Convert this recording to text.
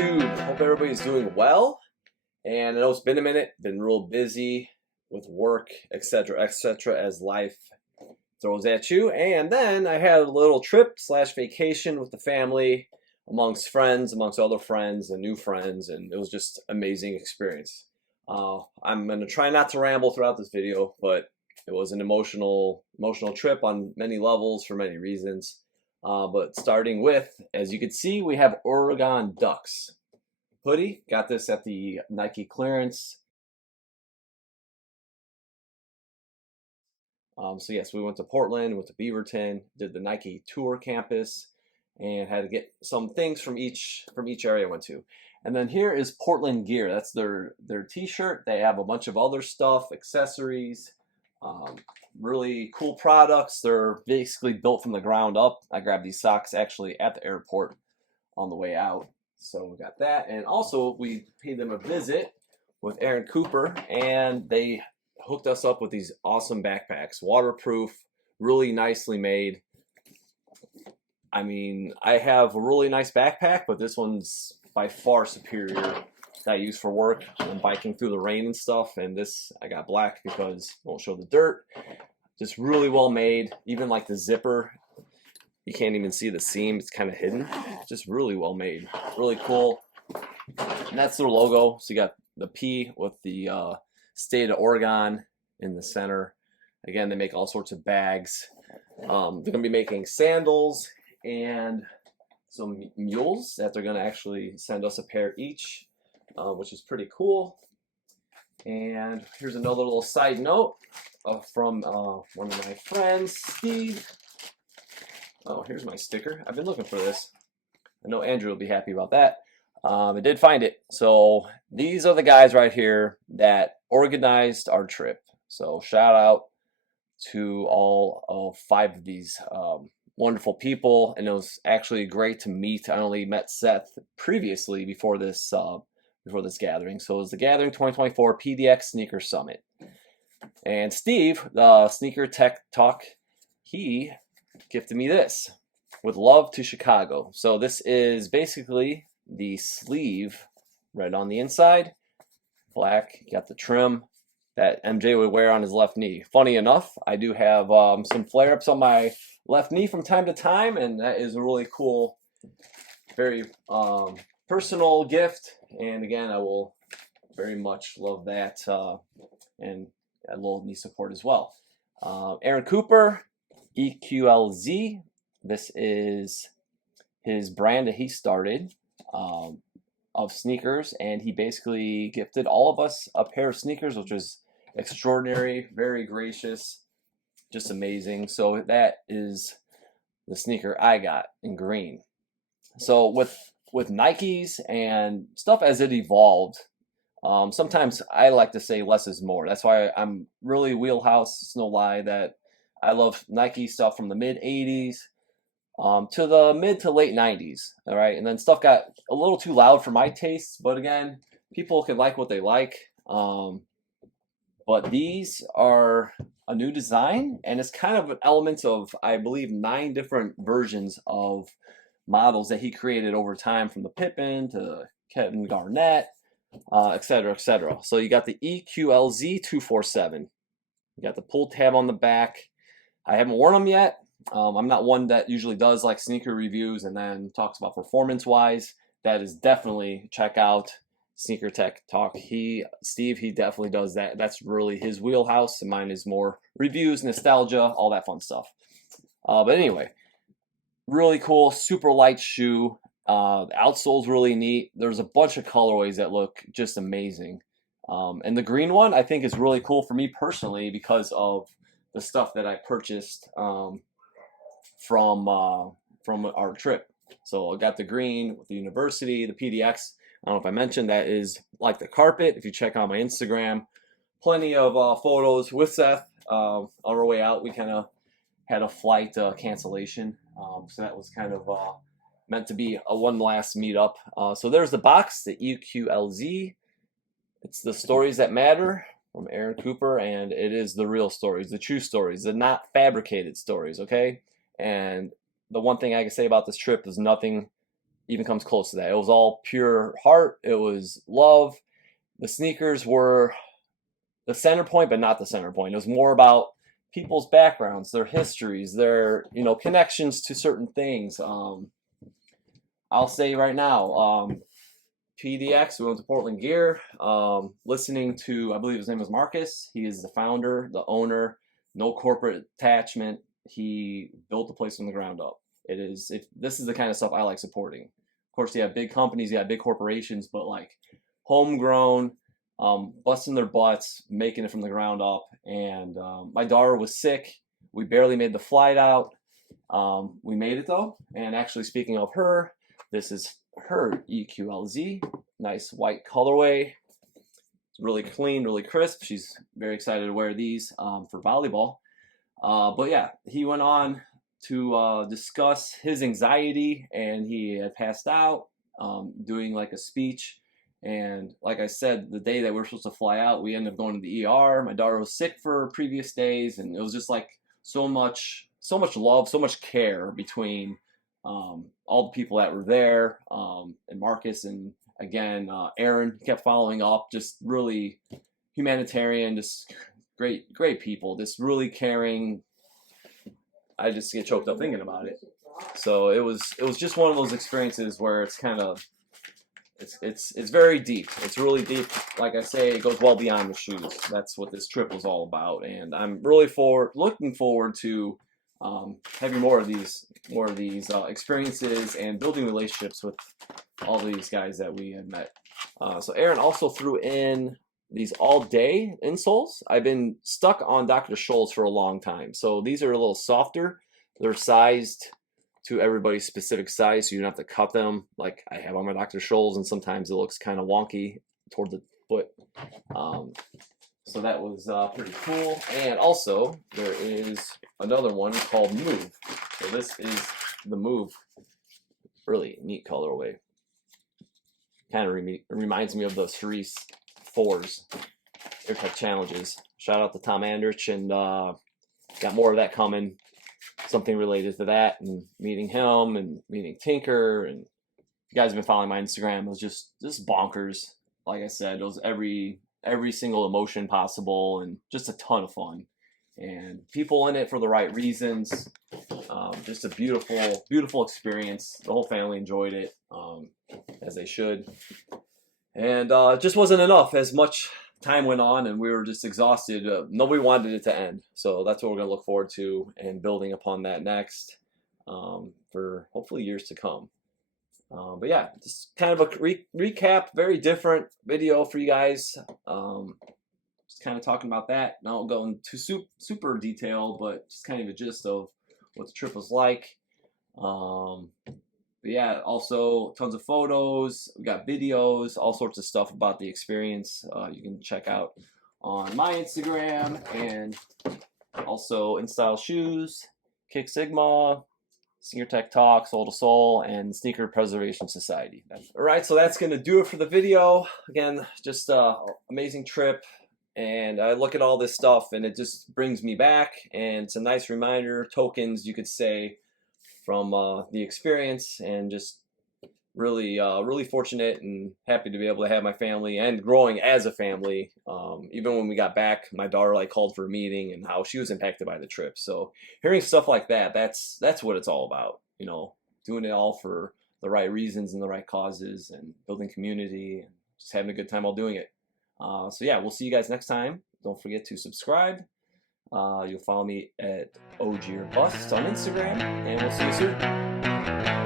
YouTube? Hope everybody's doing well. And I know it's been a minute, been real busy with work, etc., etc., as life throws at you. And then I had a little trip / vacation with the family, amongst friends, amongst other friends and new friends, and it was just an amazing experience. I'm going to try not to ramble throughout this video, but it was an emotional trip on many levels for many reasons. But starting with, as you can see, we have Oregon Ducks hoodie. Got this at the Nike clearance. So yes, we went to Portland, went to Beaverton, did the Nike tour campus, and had to get some things from each area I went to. And then here is Portland gear. That's their t-shirt. They have a bunch of other stuff, accessories, really cool products. They're basically built from the ground up. I grabbed these socks actually at the airport on the way out. So we got that. And also we paid them a visit with Aaron Cooper, and they hooked us up with these awesome backpacks, waterproof, really nicely made. I mean, I have a really nice backpack, but this one's by far superior that I use for work and biking through the rain and stuff. And this, I got black because it won't show the dirt. Just really well made. Even like the zipper, you can't even see the seam. It's kind of hidden. Just really well made. Really cool. And that's their logo. So you got the P with the state of Oregon in the center. Again, they make all sorts of bags. They're going to be making sandals and some mules that they're going to actually send us a pair each, which is pretty cool. And here's another little side note from one of my friends, Steve. Oh, here's my sticker. I've been looking for this. I know Andrew will be happy about that. I did find it. So these are the guys right here that organized our trip. So shout out to all 5 of these wonderful people, and it was actually great to meet. I only met Seth previously before this gathering. So it was the Gathering 2024 PDX Sneaker Summit. And Steve, the Sneaker Tech Talk, he gifted me this with love to Chicago. So this is basically the sleeve red on the inside, black, got the trim that MJ would wear on his left knee. Funny enough, I do have some flare-ups on my left knee from time to time, and that is a really cool, very personal gift. And again, I will very much love that, and a little knee support as well. Aaron Cooper, EQLZ. This is his brand that he started of sneakers, and he basically gifted all of us a pair of sneakers, which was extraordinary, very gracious, just amazing. So that is the sneaker I got in green. So with Nikes and stuff as it evolved, sometimes I like to say less is more. That's why I'm really wheelhouse. It's no lie that I love Nike stuff from the mid 80s to the mid to late 90s. All right, and then stuff got a little too loud for my tastes, but again, people can like what they like. But these are a new design, and it's kind of an element of, I believe, 9 different versions of models that he created over time, from the Pippen to Kevin Garnett, etc., etc. So you got the EQLZ 247. You got the pull tab on the back. I haven't worn them yet. I'm not one that usually does like sneaker reviews and then talks about performance-wise. That is definitely check out Sneaker Tech Talk. Steve, he definitely does that. That's really his wheelhouse, and mine is more reviews, nostalgia, all that fun stuff. But anyway, really cool, super light shoe. The outsole's really neat. There's a bunch of colorways that look just amazing. And the green one I think is really cool for me personally because of the stuff that I purchased from our trip. So I got the green with the university, the PDX. I don't know if I mentioned, that is like the carpet. If you check out my Instagram, plenty of photos with Seth. On our way out, we kind of had a flight cancellation. So that was kind of meant to be a one last meetup. So there's the box, the EQLZ. It's the stories that matter from Aaron Cooper, and it is the real stories, the true stories, the not fabricated stories, okay? And the one thing I can say about this trip is nothing even comes close to that. It was all pure heart. It was love. The sneakers were the center point, but not the center point. It was more about people's backgrounds, their histories, their connections to certain things. I'll say right now, PDX, we went to Portland Gear, listening to, I believe his name was Marcus. He is the founder, the owner, no corporate attachment. He built the place from the ground up. This is the kind of stuff I like supporting. Of course, you have big companies, you have big corporations, but like homegrown, busting their butts, making it from the ground up. And my daughter was sick. We barely made the flight out. We made it though. And actually, speaking of her, this is her EQLZ, nice white colorway. It's really clean, really crisp. She's very excited to wear these for volleyball. But yeah, he went on to discuss his anxiety, and he had passed out doing like a speech. And like I said, the day that we were supposed to fly out, we ended up going to the ER. My daughter was sick for previous days, and it was just like so much love, so much care between all the people that were there, and Marcus, and again, Aaron kept following up, just really humanitarian, just great people, just really caring. I just get choked up thinking about it. So it was just one of those experiences where it's kind of, it's very deep. It's really deep. Like I say, it goes well beyond the shoes. That's what this trip was all about, and I'm really looking forward to having more of these experiences and building relationships with all these guys that we had met. So Aaron also threw in these all-day insoles. I've been stuck on Dr. Scholl's for a long time. So these are a little softer. They're sized to everybody's specific size, so you don't have to cut them like I have on my Dr. Scholl's, and sometimes it looks kind of wonky toward the foot. So that was pretty cool. And also, there is another one called Move. So this is the Move. Really neat colorway. Kind of reminds me of the Cerise 4s, AirTech Challenges. Shout out to Tom Andrich, and got more of that coming. Something related to that, and meeting him, and meeting Tinker. And if you guys have been following my Instagram, it was just bonkers. Like I said, it was every single emotion possible, and just a ton of fun, and people in it for the right reasons. Just a beautiful experience. The whole family enjoyed it, as they should. And it just wasn't enough. As much time went on and we were just exhausted, nobody wanted it to end. So that's what we're going to look forward to, and building upon that next, for hopefully years to come. But yeah, just kind of a recap, very different video for you guys. Just kind of talking about that. Not going too super detail, but just kind of a gist of what the trip was like. But yeah, also tons of photos. We got videos, all sorts of stuff about the experience. You can check out on my Instagram, and also InStyle Shoes, Kick Sigma, Sneaker Tech Talk, Soul to Soul, and Sneaker Preservation Society. All right, so that's going to do it for the video. Again, just amazing trip, and I look at all this stuff, and it just brings me back, and it's a nice reminder, tokens, you could say, from the experience, and just really fortunate and happy to be able to have my family and growing as a family. Even when we got back, my daughter called for a meeting, and how she was impacted by the trip. So hearing stuff like that, that's what it's all about. Doing it all for the right reasons and the right causes, and building community, and just having a good time while doing it. So yeah, we'll see you guys next time. Don't forget to subscribe. You'll follow me at OG or Bust on Instagram, and we'll see you soon.